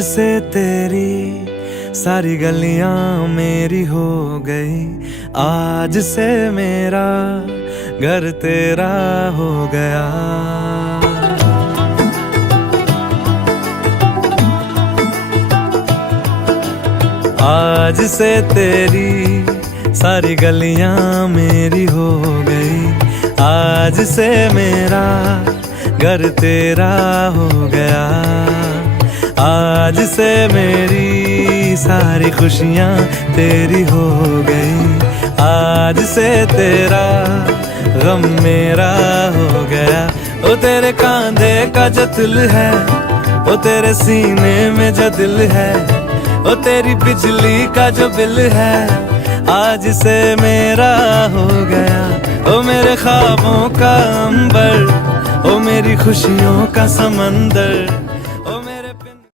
से तेरी सारी गलियां मेरी हो गई, आज से मेरा घर तेरा हो गया। आज से तेरी सारी गलियां मेरी हो गई, आज से मेरा घर तेरा हो गया। आज से मेरी सारी खुशियां तेरी हो गई, आज से तेरा गम मेरा हो गया। ओ तेरे कांधे का जो दिल है, ओ तेरे सीने में जो दिल है, ओ तेरी बिजली का जो बिल है, आज से मेरा हो गया। ओ मेरे ख्वाबों का अंबर, ओ मेरी खुशियों का समंदर,